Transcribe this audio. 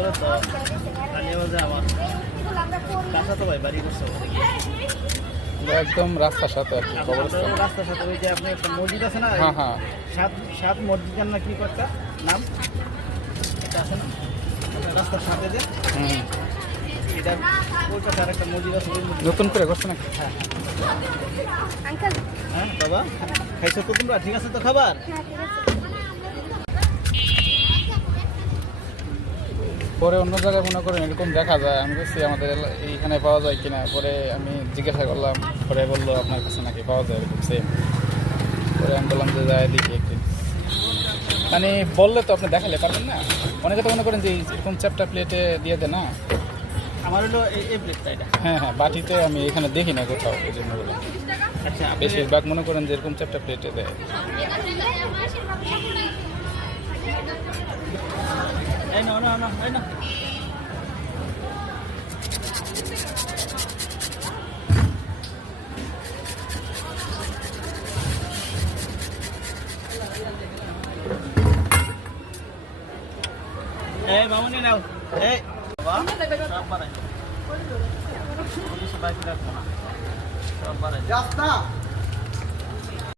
করে তো আমার কাঁচা তো ভাই বাড়ি করছে একদম রাস্তার সাথে আর কি, কবরস্থান। রাস্তার সাথে ওই যে আপনি একটা মসজিদ আছে না, হ্যাঁ হ্যাঁ, সাত মসজিদ না কি একটা নাম এটা আছে না রাস্তার সাথে যে এটা ওই পাশে আরেকটা মসজিদ আছে, নতুন করে করছে নাকি? হ্যাঁ হ্যাঁ বাবা খাইছো তো তোমরা? ঠিক আছে তো খাবার? পরে অন্য জায়গায় মনে করেন এরকম দেখা যায়, আমি বলছি আমাদের এইখানে পাওয়া যায় কিনা, পরে আমি জিজ্ঞাসা করলাম, পরে বললো আপনার কাছে নাকি পাওয়া যায় এরকম সেম। পরে আমি বললাম যে যায় দেখি একদিন, মানে বললে তো আপনি দেখালে পারবেন না। অনেকে তো মনে করেন যে এরকম চ্যাপটা প্লেটে দিয়ে দেয় না, আমার হলো এই প্লেটটা এটা। হ্যাঁ হ্যাঁ, বাটিতে আমি এখানে দেখি না কোথাও, এই জন্য বললাম। আচ্ছা বেশিরভাগ মনে করেন যে এরকম চ্যাপটা প্লেটে দেয়। এই না না না এই না এই মামুনি নাও এই বাবা সব বানাই সব বানাই